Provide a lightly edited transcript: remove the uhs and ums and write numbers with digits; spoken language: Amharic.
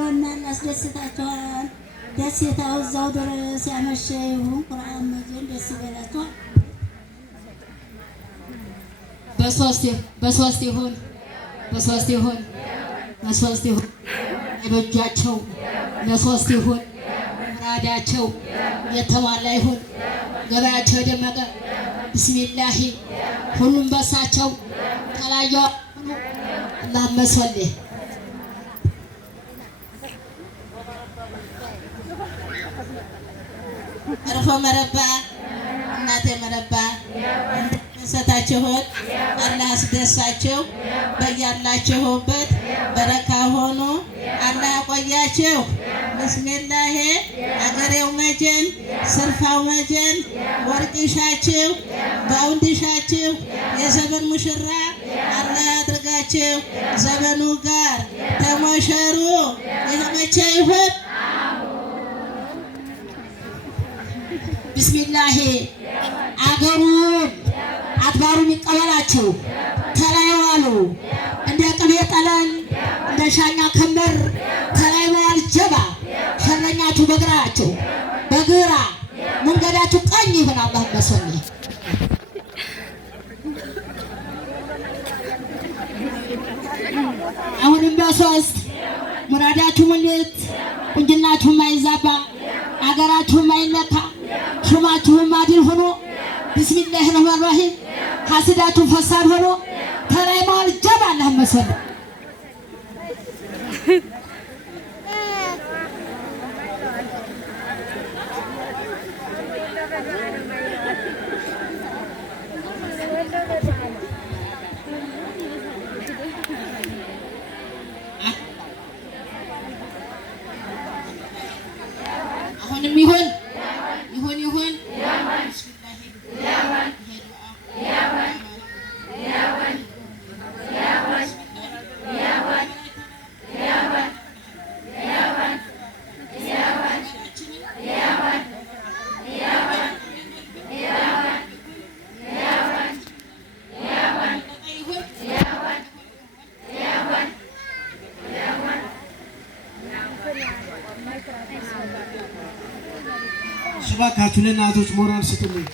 ብሎናል፣ አስደስታችኋል። ደስታው እዛው ድረስ ያመሸ ይሁን። ቁርአን መጀን ደስ ይበላችኋል። በሶስት ይሁን የበጃቸው ለሶስት ይሁን። ሙራዳቸው የተሟላ ይሁን። ገበያቸው የደመቀ ቢስሚላሂ ሁሉም በሳቸው ተላዩ اللهم صل አርፎ መረባ እናቴ መረባ ሰታችሁት አላህ አስደሳችሁ በያላችሁበት በረካ ሆኖ አላህ ያቆያችሁ። ብስሚላሂ አገሬው መጀን ስርፋው መጀን ወርቅሻችሁ ባውንድሻችሁ የዘመን ሙሽራ አላህ ያድርጋችሁ። ዘመኑ ጋር ተሞሸሩ የተመቸ ይሁን። ቢስሚላሂ አገሩን አድባሩን ይቀበላችሁ። ከላይ ዋሉ እንደ ቅቤ ጠለን እንደ ሻኛ ከመር ከላይ ዋል ጀባ ሸረኛችሁ በግራችሁ በግራ መንገዳችሁ ቀኝ ይሁን። አላህ መስለ አሁንም በሶስት ሙራዳችሁ ሙሌት ቁንጅናችሁ ማይዛባ አገራችሁ ማይነካ ሹማችሁ ማዲል ሆኖ ቢስሚላሂ ረህማን ረሂም ሐስዳችሁ ፈሳድ ሆኖ ተላይ ማል ጀባ አላህ መስለ አሁንም ይሁን እባካችሁ ለእናቶች ሞራል ስጡልኝ።